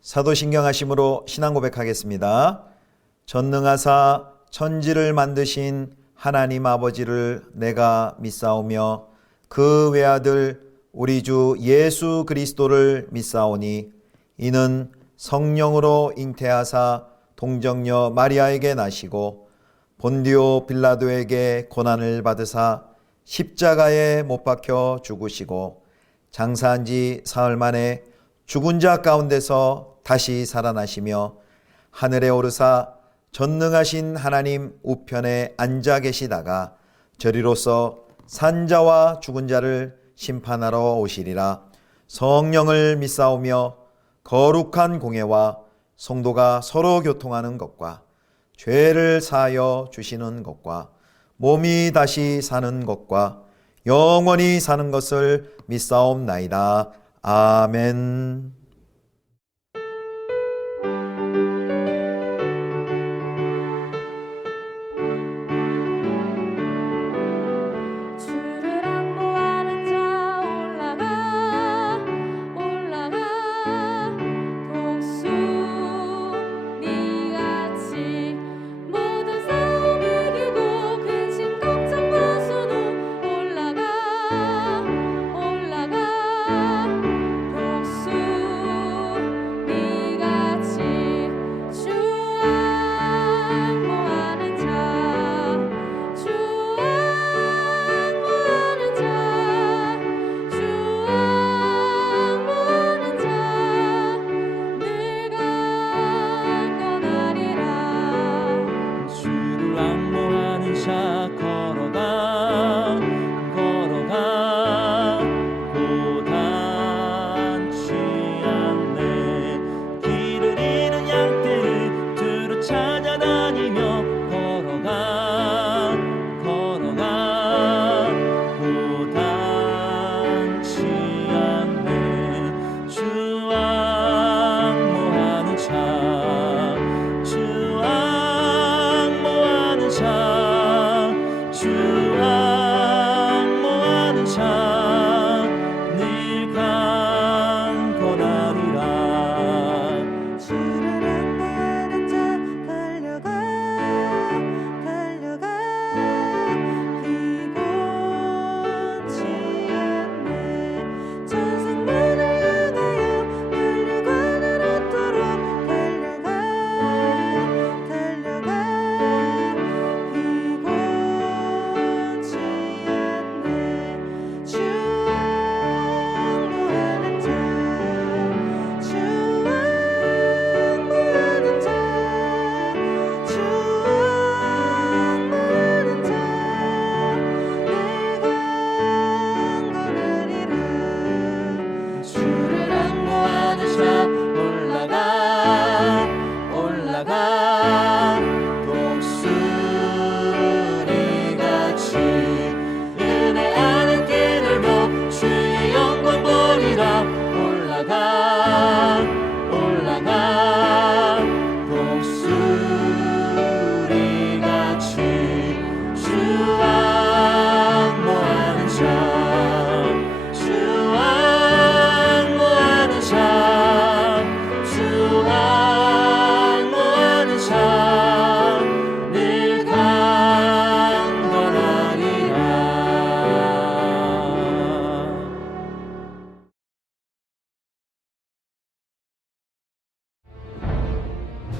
사도신경하심으로 신앙 고백하겠습니다. 전능하사 천지를 만드신 하나님 아버지를 내가 믿사오며 그 외아들 우리 주 예수 그리스도를 믿사오니 이는 성령으로 잉태하사 동정녀 마리아에게 나시고 본디오 빌라도에게 고난을 받으사 십자가에 못 박혀 죽으시고 장사한 지 사흘 만에 죽은 자 가운데서 다시 살아나시며 하늘에 오르사 전능하신 하나님 우편에 앉아 계시다가 저리로서 산자와 죽은 자를 심판하러 오시리라. 성령을 믿사오며 거룩한 공회와 성도가 서로 교통하는 것과 죄를 사하여 주시는 것과 몸이 다시 사는 것과 영원히 사는 것을 믿사옵나이다. 아멘.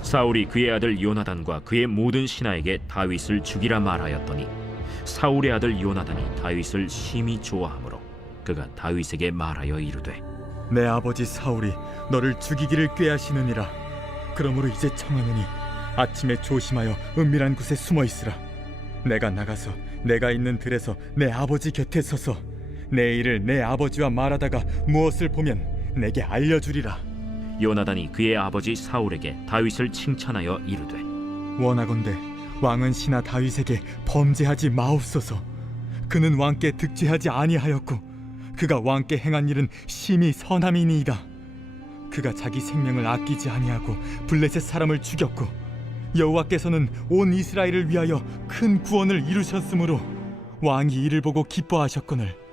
사울이 그의 아들 요나단과 그의 모든 신하에게 다윗을 죽이라 말하였더니 사울의 아들 요나단이 다윗을 심히 좋아하므로 그가 다윗에게 말하여 이르되 내 아버지 사울이 너를 죽이기를 꾀하시느니라. 그러므로 이제 청하노니 아침에 조심하여 은밀한 곳에 숨어 있으라. 내가 나가서 내가 있는 들에서 내 아버지 곁에 서서 내 일을 내 아버지와 말하다가 무엇을 보면 내게 알려주리라. 요나단이 그의 아버지 사울에게 다윗을 칭찬하여 이르되 원하건대 왕은 신하 다윗에게 범죄하지 마옵소서. 그는 왕께 득죄하지 아니하였고 그가 왕께 행한 일은 심히 선함이니이다. 그가 자기 생명을 아끼지 아니하고 블레셋 사람을 죽였고 여호와께서는 온 이스라엘을 위하여 큰 구원을 이루셨으므로 왕이 이를 보고 기뻐하셨거늘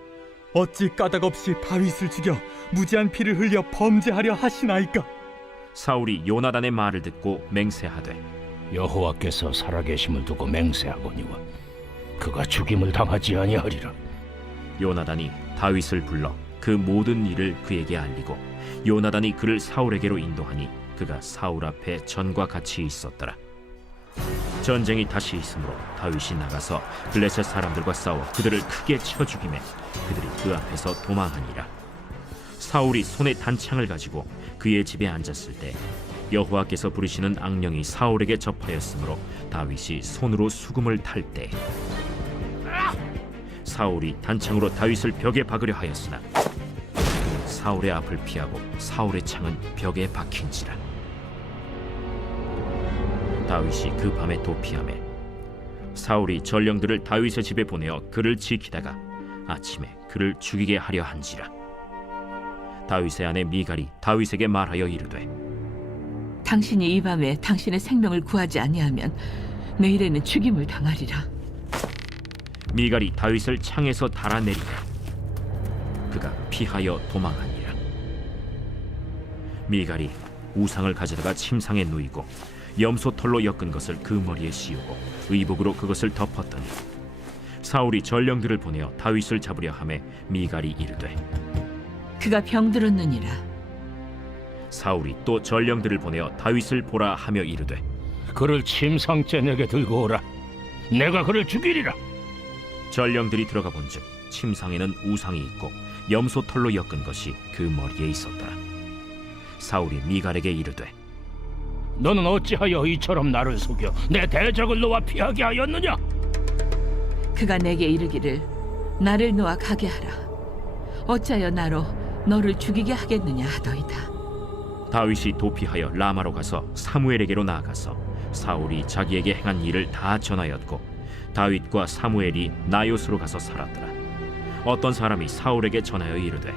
어찌 까닭없이 다윗을 죽여 무지한 피를 흘려 범죄하려 하시나이까? 사울이 요나단의 말을 듣고 맹세하되 여호와께서 살아계심을 두고 맹세하거니와 그가 죽임을 당하지 아니하리라. 요나단이 다윗을 불러 그 모든 일을 그에게 알리고 요나단이 그를 사울에게로 인도하니 그가 사울 앞에 전과 같이 있었더라. 전쟁이 다시 있으므로 다윗이 나가서 블레셋 사람들과 싸워 그들을 크게 쳐 죽이매 그들이 그 앞에서 도망하니라. 사울이 손에 단창을 가지고 그의 집에 앉았을 때 여호와께서 부르시는 악령이 사울에게 접하였으므로 다윗이 손으로 수금을 탈 때 사울이 단창으로 다윗을 벽에 박으려 하였으나 그는 사울의 앞을 피하고 사울의 창은 벽에 박힌지라. 다윗이 그 밤에 도피하매 사울이 전령들을 다윗의 집에 보내어 그를 지키다가 아침에 그를 죽이게 하려 한지라. 다윗의 아내 미갈이 다윗에게 말하여 이르되 당신이 이 밤에 당신의 생명을 구하지 아니하면 내일에는 죽임을 당하리라. 미갈이 다윗을 창에서 달아내리매 그가 피하여 도망하니라. 미갈이 우상을 가져다가 침상에 누이고 염소털로 엮은 것을 그 머리에 씌우고 의복으로 그것을 덮었더니 사울이 전령들을 보내어 다윗을 잡으려 하매 미갈이 이르되 그가 병들었느니라. 사울이 또 전령들을 보내어 다윗을 보라 하며 이르되 그를 침상째 내게 들고 오라. 내가 그를 죽이리라. 전령들이 들어가 본즉 침상에는 우상이 있고 염소털로 엮은 것이 그 머리에 있었더라. 사울이 미갈에게 이르되 너는 어찌하여 이처럼 나를 속여 내 대적을 놓아 피하게 하였느냐? 그가 내게 이르기를 나를 놓아 가게 하라. 어찌하여 나로 너를 죽이게 하겠느냐 하더이다. 다윗이 도피하여 라마로 가서 사무엘에게로 나아가서 사울이 자기에게 행한 일을 다 전하였고 다윗과 사무엘이 나요스로 가서 살았더라. 어떤 사람이 사울에게 전하여 이르되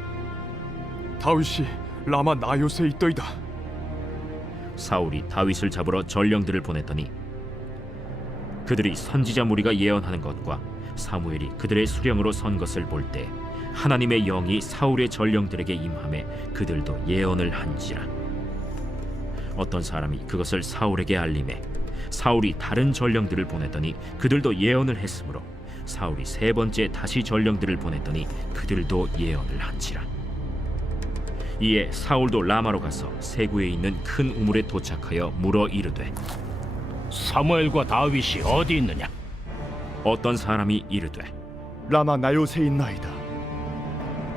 다윗이 라마 나요스에 있더이다. 사울이 다윗을 잡으러 전령들을 보냈더니 그들이 선지자 무리가 예언하는 것과 사무엘이 그들의 수령으로 선 것을 볼 때 하나님의 영이 사울의 전령들에게 임하매 그들도 예언을 한지라. 어떤 사람이 그것을 사울에게 알림해 사울이 다른 전령들을 보냈더니 그들도 예언을 했으므로 사울이 세 번째 다시 전령들을 보냈더니 그들도 예언을 한지라. 이에 사울도 라마로 가서 세구에 있는 큰 우물에 도착하여 물어 이르되 사무엘과 다윗이 어디 있느냐? 어떤 사람이 이르되 라마 나요스에 있나이다.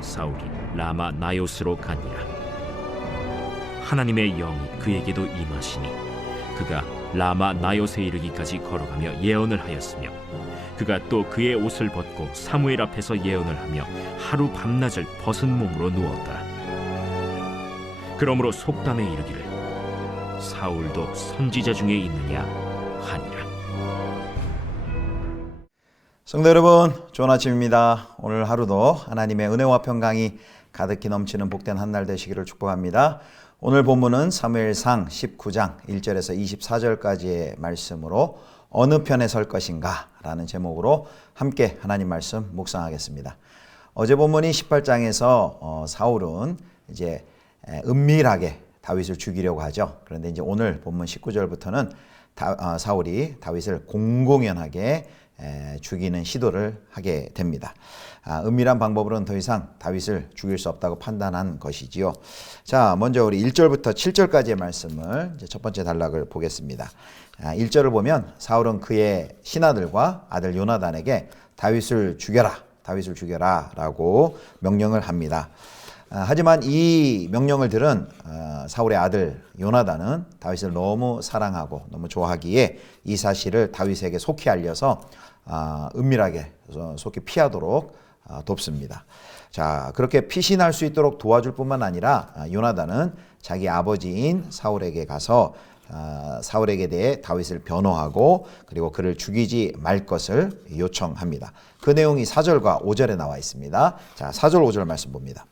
사울이 라마 나요스로 가니라. 하나님의 영이 그에게도 임하시니 그가 라마 나요스에 이르기까지 걸어가며 예언을 하였으며 그가 또 그의 옷을 벗고 사무엘 앞에서 예언을 하며 하루 밤낮을 벗은 몸으로 누웠더라. 그러므로 속담에 이르기를 사울도 선지자 중에 있느냐 하니라. 성도 여러분, 좋은 아침입니다. 오늘 하루도 하나님의 은혜와 평강이 가득히 넘치는 복된 한 날 되시기를 축복합니다. 오늘 본문은 사무엘상 19장 1절에서 24절까지의 말씀으로 어느 편에 설 것인가 라는 제목으로 함께 하나님 말씀 묵상하겠습니다. 어제 본문이 18장에서 사울은 이제 은밀하게 다윗을 죽이려고 하죠. 그런데 이제 오늘 본문 19절부터는 사울이 다윗을 공공연하게 죽이는 시도를 하게 됩니다. 은밀한 방법으로는 더 이상 다윗을 죽일 수 없다고 판단한 것이지요. 자, 먼저 우리 1절부터 7절까지의 말씀을 이제 첫 번째 단락을 보겠습니다. 1절을 보면 사울은 그의 신하들과 아들 요나단에게 다윗을 죽여라 라고 명령을 합니다. 하지만 이 명령을 들은 사울의 아들 요나단은 다윗을 너무 사랑하고 너무 좋아하기에 이 사실을 다윗에게 속히 알려서 은밀하게 속히 피하도록 돕습니다. 자, 그렇게 피신할 수 있도록 도와줄 뿐만 아니라 요나단은 자기 아버지인 사울에게 가서 사울에게 대해 다윗을 변호하고 그리고 그를 죽이지 말 것을 요청합니다. 그 내용이 4절과 5절에 나와 있습니다. 자, 4절 5절 말씀 봅니다.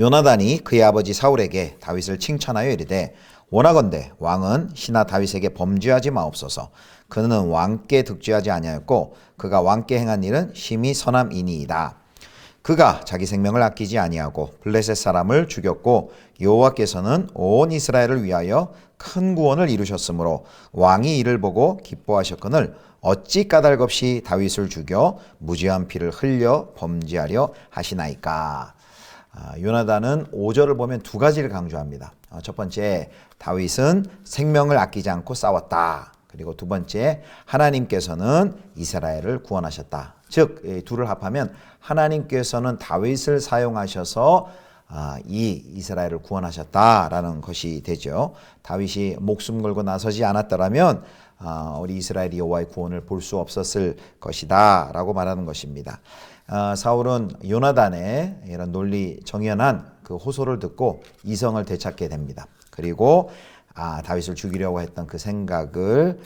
요나단이 그의 아버지 사울에게 다윗을 칭찬하여 이르되 원하건대 왕은 신하 다윗에게 범죄하지 마옵소서. 그는 왕께 득죄하지 아니하였고 그가 왕께 행한 일은 심히 선함이니이다. 그가 자기 생명을 아끼지 아니하고 블레셋 사람을 죽였고 여호와께서는 온 이스라엘을 위하여 큰 구원을 이루셨으므로 왕이 이를 보고 기뻐하셨거늘 어찌 까닭없이 다윗을 죽여 무죄한 피를 흘려 범죄하려 하시나이까. 요나단은 5절을 보면 두 가지를 강조합니다. 첫 번째, 다윗은 생명을 아끼지 않고 싸웠다. 그리고 두 번째, 하나님께서는 이스라엘을 구원하셨다. 즉, 이 둘을 합하면 하나님께서는 다윗을 사용하셔서 이 이스라엘을 구원하셨다라는 것이 되죠. 다윗이 목숨 걸고 나서지 않았더라면 우리 이스라엘이 여호와의 구원을 볼 수 없었을 것이다 라고 말하는 것입니다. 사울은 요나단의 이런 논리 정연한 그 호소를 듣고 이성을 되찾게 됩니다. 그리고 다윗을 죽이려고 했던 그 생각을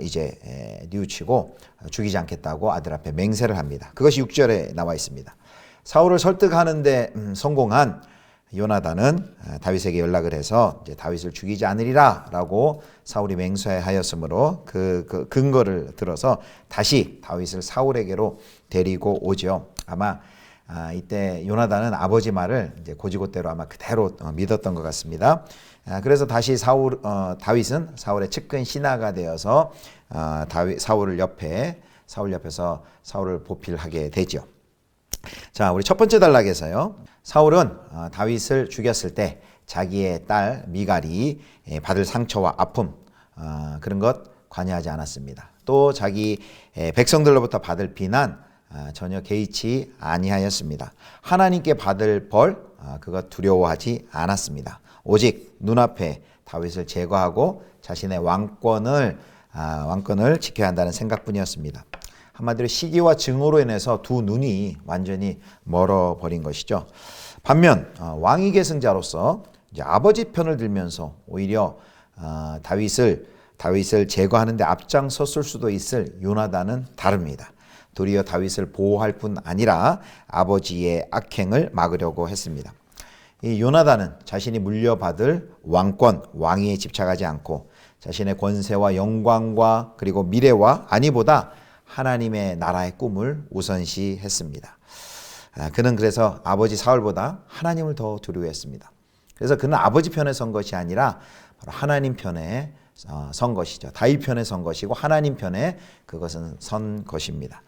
이제 뉘우치고 죽이지 않겠다고 아들 앞에 맹세를 합니다. 그것이 6절에 나와 있습니다. 사울을 설득하는데 성공한 요나단은 다윗에게 연락을 해서 이제 다윗을 죽이지 않으리라라고 사울이 맹세하였으므로 그 근거를 들어서 다시 다윗을 사울에게로 데리고 오죠. 아마 이때 요나단은 아버지 말을 이제 고지고대로 아마 그대로 믿었던 것 같습니다. 그래서 다시 다윗은 사울의 측근 신하가 되어서 사울 옆에서 사울을 보필하게 되죠. 자, 우리 첫 번째 단락에서요. 사울은 다윗을 죽였을 때 자기의 딸 미갈이 받을 상처와 아픔 그런 것 관여하지 않았습니다. 또 자기 백성들로부터 받을 비난 전혀 개의치 아니하였습니다. 하나님께 받을 벌 그것 두려워하지 않았습니다. 오직 눈앞에 다윗을 제거하고 자신의 왕권을 지켜야 한다는 생각뿐이었습니다. 한마디로 시기와 증오로 인해서 두 눈이 완전히 멀어버린 것이죠. 반면 왕위 계승자로서 이제 아버지 편을 들면서 오히려 다윗을 제거하는 데 앞장섰을 수도 있을 요나단은 다릅니다. 도리어 다윗을 보호할 뿐 아니라 아버지의 악행을 막으려고 했습니다. 이 요나단은 자신이 물려받을 왕권, 왕위에 집착하지 않고 자신의 권세와 영광과 그리고 미래와 안위보다 하나님의 나라의 꿈을 우선시했습니다. 그는 그래서 아버지 사울보다 하나님을 더 두려워했습니다. 그래서 그는 아버지 편에 선 것이 아니라 바로 하나님 편에 선 것이죠. 다윗 편에 선 것이고 하나님 편에 그것은 선 것입니다.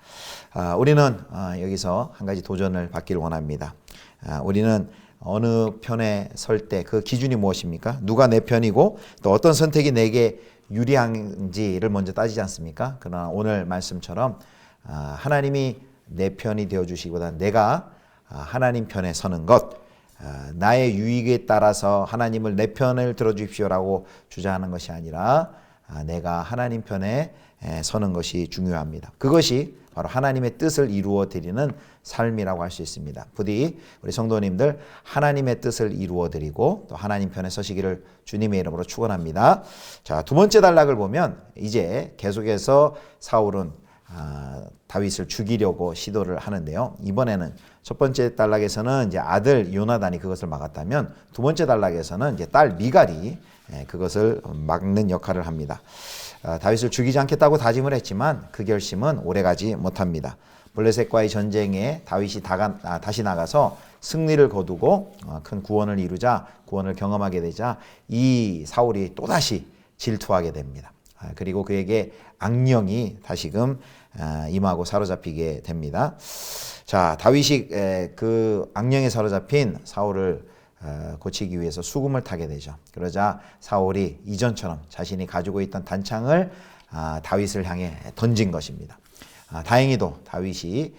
우리는 여기서 한 가지 도전을 받기를 원합니다. 우리는 어느 편에 설 때 그 기준이 무엇입니까? 누가 내 편이고 또 어떤 선택이 내게 유리한지를 먼저 따지지 않습니까? 그러나 오늘 말씀처럼 하나님이 내 편이 되어주시기보다 내가 하나님 편에 서는 것, 나의 유익에 따라서 하나님을 내 편을 들어주십시오라고 주장하는 것이 아니라 내가 하나님 편에 서는 것이 중요합니다. 그것이 바로 하나님의 뜻을 이루어 드리는 삶이라고 할 수 있습니다. 부디 우리 성도님들 하나님의 뜻을 이루어 드리고 또 하나님 편에 서시기를 주님의 이름으로 축원합니다. 자, 두 번째 단락을 보면 이제 계속해서 사울은 다윗을 죽이려고 시도를 하는데요. 이번에는 첫 번째 단락에서는 이제 아들 요나단이 그것을 막았다면 두 번째 단락에서는 이제 딸 미갈이 그것을 막는 역할을 합니다. 다윗을 죽이지 않겠다고 다짐을 했지만 그 결심은 오래가지 못합니다. 블레셋과의 전쟁에 다윗이 다시 나가서 승리를 거두고 큰 구원을 이루자 구원을 경험하게 되자 이 사울이 또다시 질투하게 됩니다. 그리고 그에게 악령이 다시금 임하고 사로잡히게 됩니다. 자, 다윗이 그 악령에 사로잡힌 사울을 고치기 위해서 수금을 타게 되죠. 그러자 사울이 이전처럼 자신이 가지고 있던 단창을 다윗을 향해 던진 것입니다. 다행히도 다윗이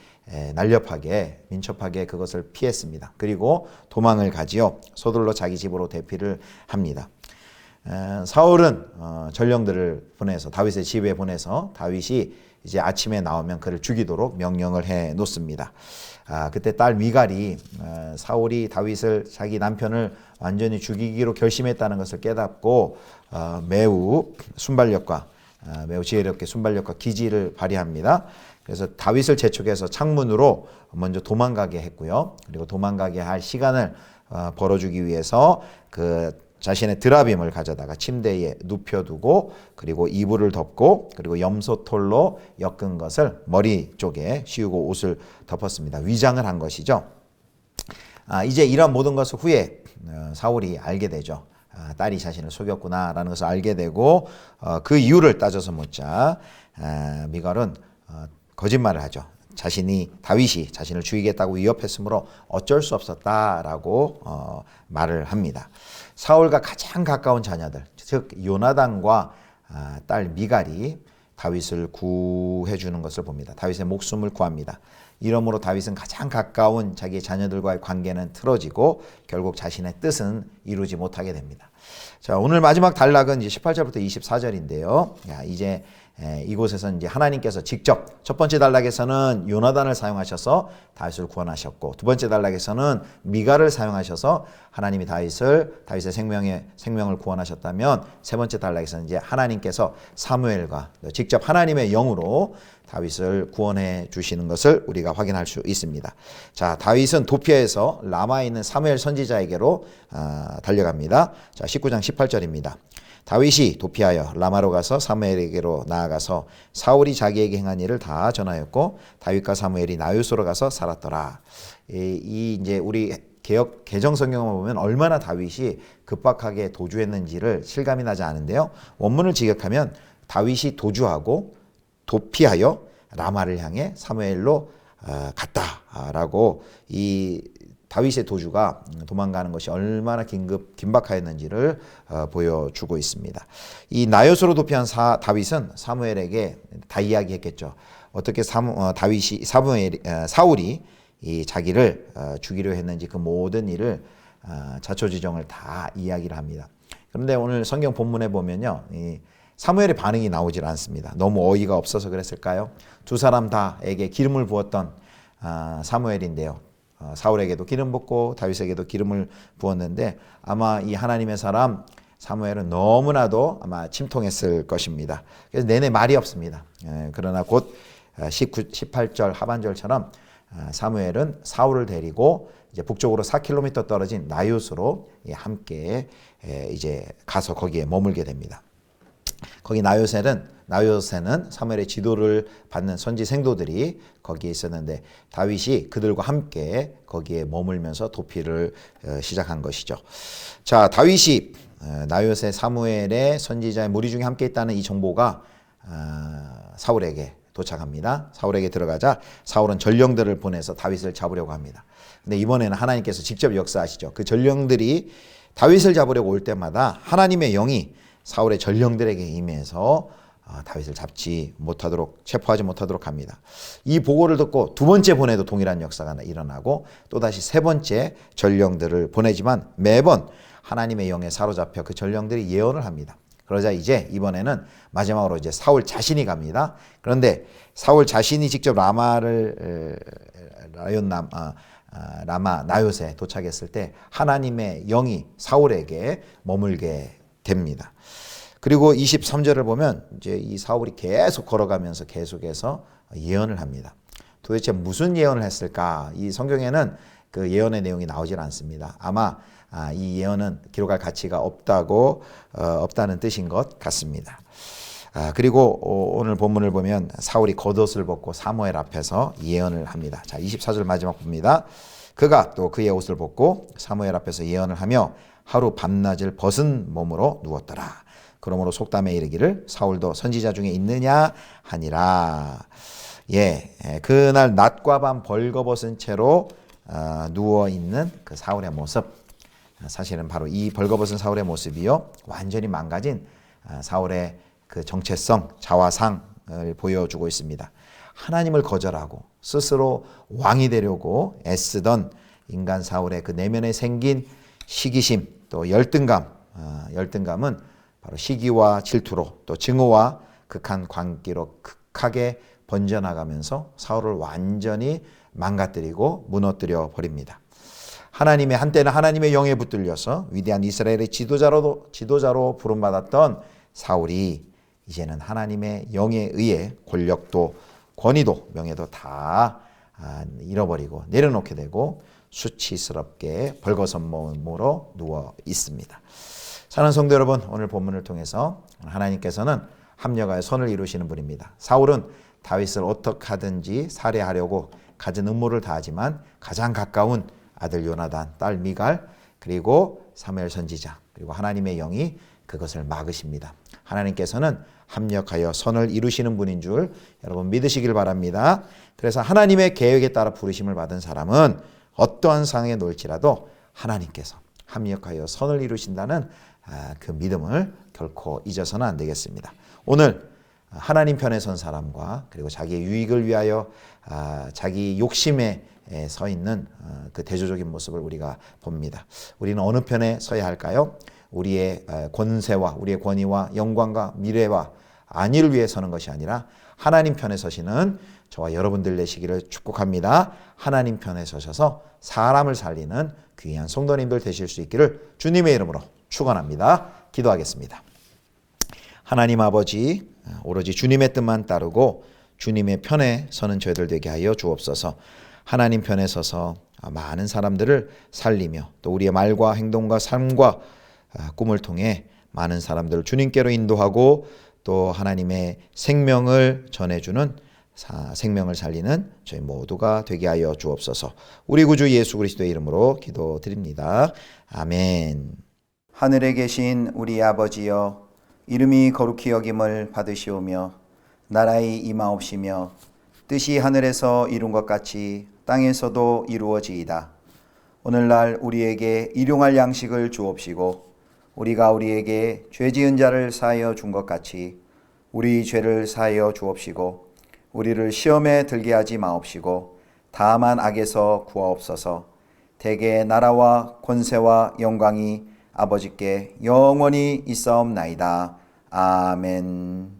날렵하게 민첩하게 그것을 피했습니다. 그리고 도망을 가지요. 서둘러 자기 집으로 대피를 합니다. 사울은 전령들을 보내서 다윗의 집에 보내서 다윗이 이제 아침에 나오면 그를 죽이도록 명령을 해 놓습니다. 그때 딸 미갈이 사울이 다윗을 자기 남편을 완전히 죽이기로 결심했다는 것을 깨닫고 매우 지혜롭게 순발력과 기지를 발휘합니다. 그래서 다윗을 재촉해서 창문으로 먼저 도망가게 했고요. 그리고 도망가게 할 시간을 벌어주기 위해서 그 자신의 드라빔을 가져다가 침대에 눕혀두고 그리고 이불을 덮고 그리고 염소털로 엮은 것을 머리 쪽에 씌우고 옷을 덮었습니다. 위장을 한 것이죠. 이제 이런 모든 것을 후에 사울이 알게 되죠. 딸이 자신을 속였구나라는 것을 알게 되고 그 이유를 따져서 묻자 미갈은 거짓말을 하죠. 다윗이 자신을 죽이겠다고 위협했으므로 어쩔 수 없었다라고 말을 합니다. 사울과 가장 가까운 자녀들, 즉 요나단과 딸 미갈이 다윗을 구해주는 것을 봅니다. 다윗의 목숨을 구합니다. 이러므로 다윗은 가장 가까운 자기의 자녀들과의 관계는 틀어지고 결국 자신의 뜻은 이루지 못하게 됩니다. 자, 오늘 마지막 단락은 이제 18절부터 24절인데요. 이제 이곳에서 이제 하나님께서 직접 첫 번째 단락에서는 요나단을 사용하셔서 다윗을 구원하셨고 두 번째 단락에서는 미갈을 사용하셔서 하나님이 다윗의 생명을 구원하셨다면 세 번째 단락에서는 이제 하나님께서 사무엘과 직접 하나님의 영으로 다윗을 구원해 주시는 것을 우리가 확인할 수 있습니다. 자, 다윗은 도피아에서 라마에 있는 사무엘 선지자에게로 달려갑니다. 자, 19장 18절입니다. 다윗이 도피하여 라마로 가서 사무엘에게로 나아가서 사울이 자기에게 행한 일을 다 전하였고 다윗과 사무엘이 나요스로 가서 살았더라. 이제 우리 개정 성경을 보면 얼마나 다윗이 급박하게 도주했는지를 실감이 나지 않은데요. 원문을 직역하면 다윗이 도피하여 라마를 향해 사무엘로 갔다라고 이 다윗의 도망가는 것이 얼마나 긴박하였는지를 보여주고 있습니다. 이 나요스로 도피한 다윗은 사무엘에게 다 이야기했겠죠. 어떻게 사울이 이 자기를 죽이려 했는지 그 모든 일을 자초지종을 다 이야기를 합니다. 그런데 오늘 성경 본문에 보면요, 이 사무엘의 반응이 나오질 않습니다. 너무 어이가 없어서 그랬을까요? 두 사람 다에게 기름을 부었던 사무엘인데요. 사울에게도 기름 붓고 다윗에게도 기름을 부었는데 아마 이 하나님의 사람 사무엘은 너무나도 아마 침통했을 것입니다. 그래서 내내 말이 없습니다. 그러나 곧 18절 하반절처럼 사무엘은 사울을 데리고 이제 북쪽으로 4km 떨어진 나요스로 함께 이제 가서 거기에 머물게 됩니다. 거기 나요새는 사무엘의 지도를 받는 선지 생도들이 거기에 있었는데 다윗이 그들과 함께 거기에 머물면서 도피를 시작한 것이죠. 자, 다윗이 나요새 사무엘의 선지자의 무리 중에 함께 있다는 이 정보가 사울에게 도착합니다. 사울에게 들어가자 사울은 전령들을 보내서 다윗을 잡으려고 합니다. 근데 이번에는 하나님께서 직접 역사하시죠. 그 전령들이 다윗을 잡으려고 올 때마다 하나님의 영이 사울의 전령들에게 임해서 다윗을 체포하지 못하도록 합니다. 이 보고를 듣고 두 번째 보내도 동일한 역사가 일어나고 또다시 세 번째 전령들을 보내지만 매번 하나님의 영에 사로잡혀 그 전령들이 예언을 합니다. 그러자 이제 이번에는 마지막으로 이제 사울 자신이 갑니다. 그런데 사울 자신이 직접 라마 나요스에 도착했을 때 하나님의 영이 사울에게 머물게 됩니다. 그리고 23절을 보면 이제 이 사울이 계속 걸어가면서 계속해서 예언을 합니다. 도대체 무슨 예언을 했을까? 이 성경에는 그 예언의 내용이 나오질 않습니다. 아마 이 예언은 기록할 가치가 없다는 뜻인 것 같습니다. 그리고 오늘 본문을 보면 사울이 겉옷을 벗고 사무엘 앞에서 예언을 합니다. 자, 24절 마지막 봅니다. 그가 또 그의 옷을 벗고 사무엘 앞에서 예언을 하며 하루 밤낮을 벗은 몸으로 누웠더라. 그러므로 속담에 이르기를 사울도 선지자 중에 있느냐 하니라. 그날 낮과 밤 벌거벗은 채로 누워 있는 그 사울의 모습, 사실은 바로 이 벌거벗은 사울의 모습이요 완전히 망가진 사울의 그 정체성, 자화상을 보여주고 있습니다. 하나님을 거절하고 스스로 왕이 되려고 애쓰던 인간 사울의 그 내면에 생긴 시기심, 또 열등감은 바로 시기와 질투로 또 증오와 극한 광기로 극하게 번져나가면서 사울을 완전히 망가뜨리고 무너뜨려 버립니다. 한때는 하나님의 영에 붙들려서 위대한 이스라엘의 지도자로 부름받았던 사울이 이제는 하나님의 영에 의해 권력도 권위도 명예도 다 잃어버리고 내려놓게 되고 수치스럽게 벌거벗은 몸으로 누워 있습니다. 사랑하는 성도 여러분, 오늘 본문을 통해서 하나님께서는 합력하여 선을 이루시는 분입니다. 사울은 다윗을 어떻게 하든지 살해하려고 갖은 음모를 다하지만 가장 가까운 아들 요나단, 딸 미갈, 그리고 사무엘 선지자, 그리고 하나님의 영이 그것을 막으십니다. 하나님께서는 합력하여 선을 이루시는 분인 줄 여러분 믿으시길 바랍니다. 그래서 하나님의 계획에 따라 부르심을 받은 사람은 어떠한 상황에 놓일지라도 하나님께서 합력하여 선을 이루신다는 그 믿음을 결코 잊어서는 안 되겠습니다. 오늘 하나님 편에 선 사람과 그리고 자기의 유익을 위하여 자기 욕심에 서 있는 그 대조적인 모습을 우리가 봅니다. 우리는 어느 편에 서야 할까요? 우리의 권세와 우리의 권위와 영광과 미래와 안위를 위해 서는 것이 아니라 하나님 편에 서시는 저와 여러분들 되시기를 축복합니다. 하나님 편에 서셔서 사람을 살리는 귀한 성도님들 되실 수 있기를 주님의 이름으로 축원합니다. 기도하겠습니다. 하나님 아버지, 오로지 주님의 뜻만 따르고 주님의 편에 서는 저희들 되게 하여 주옵소서. 하나님 편에 서서 많은 사람들을 살리며 또 우리의 말과 행동과 삶과 꿈을 통해 많은 사람들을 주님께로 인도하고 또 하나님의 생명을 전해주는 생명을 살리는 저희 모두가 되게 하여 주옵소서. 우리 구주 예수 그리스도의 이름으로 기도드립니다. 아멘. 하늘에 계신 우리 아버지여, 이름이 거룩히 여김을 받으시오며 나라의 임하옵시며 뜻이 하늘에서 이룬 것 같이 땅에서도 이루어지이다. 오늘날 우리에게 일용할 양식을 주옵시고 우리가 우리에게 죄 지은 자를 사하여 준 것 같이 우리 죄를 사하여 주옵시고 우리를 시험에 들게 하지 마옵시고 다만 악에서 구하옵소서. 대개 나라와 권세와 영광이 아버지께 영원히 있사옵나이다. 아멘.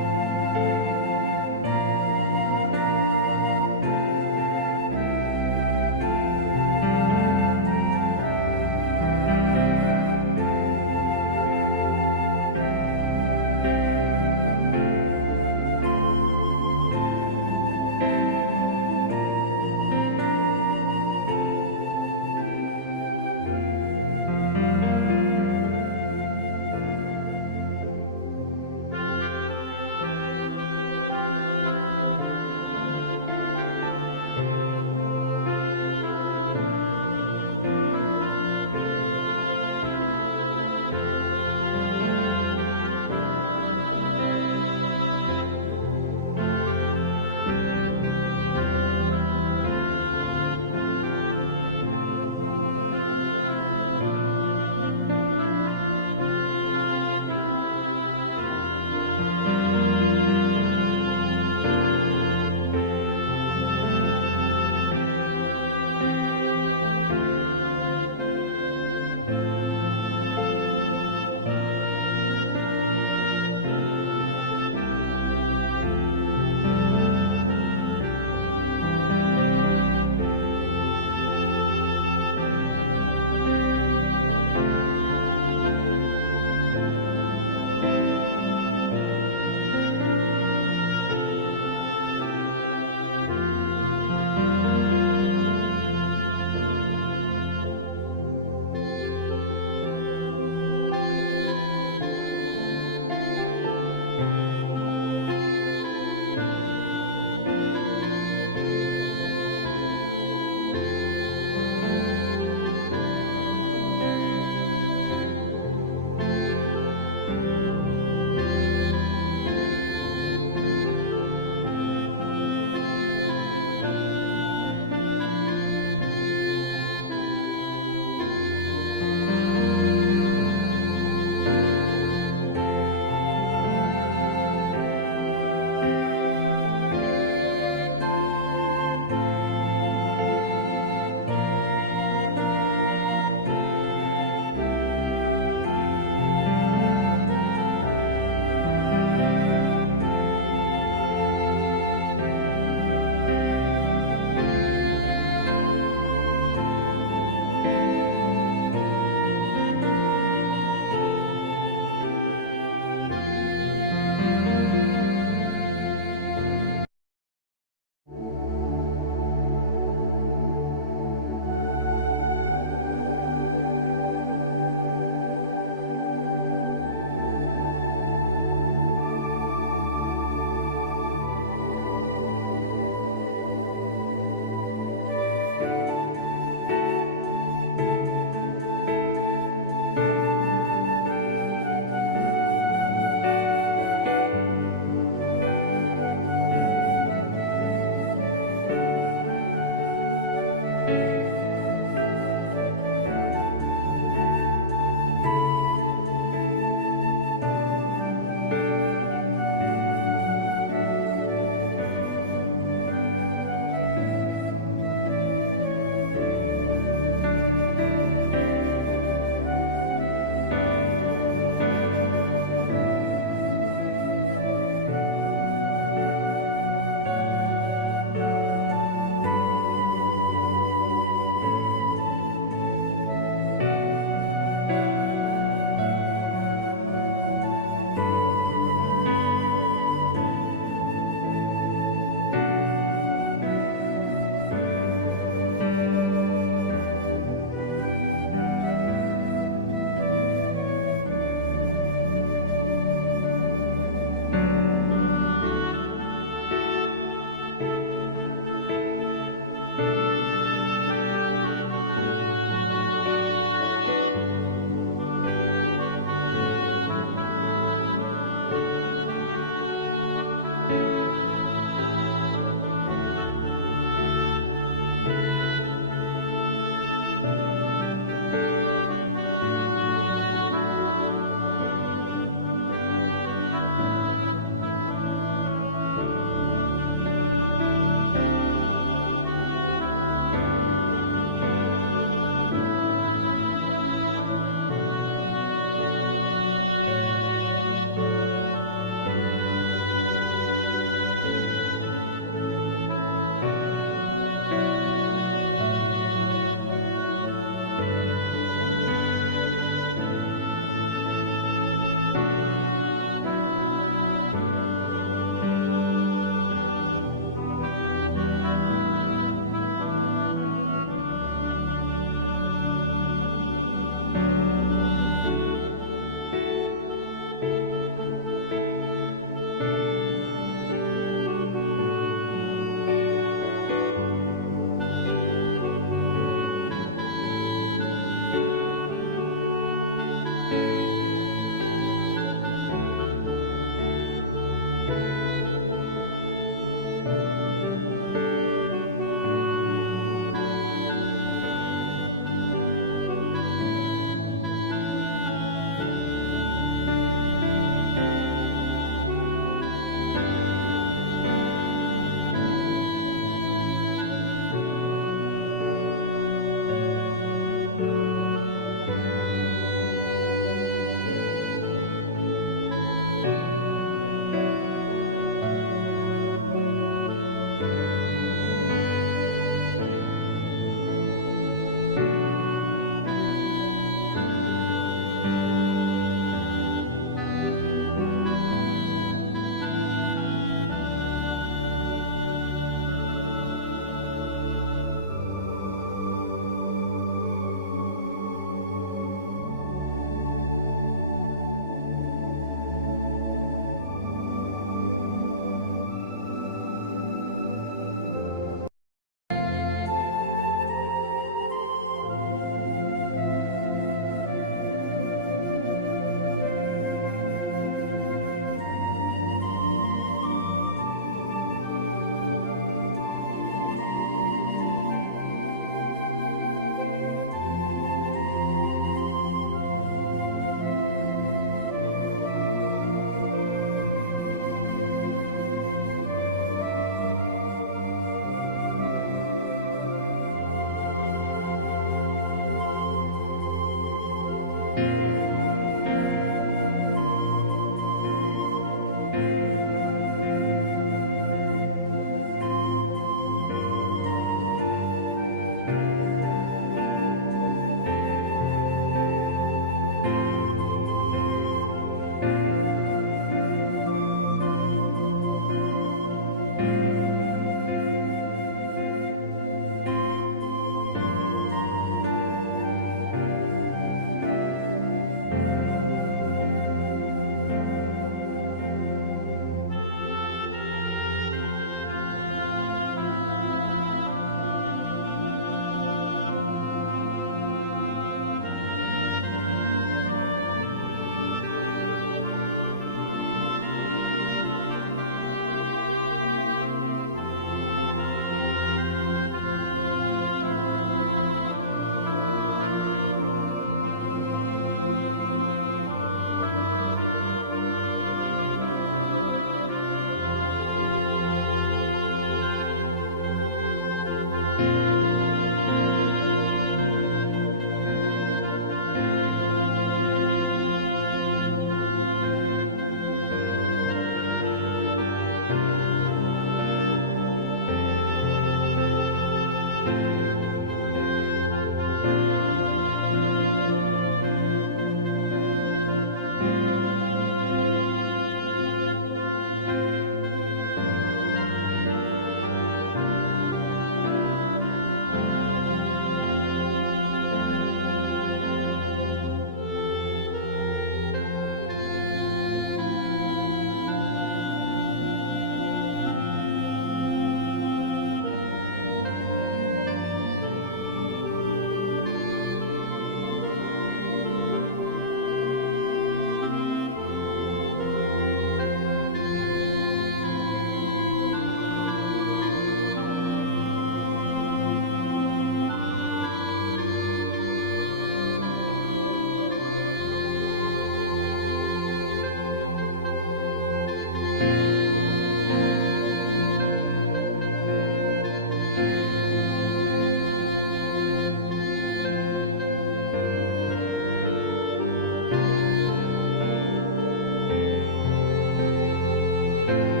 네.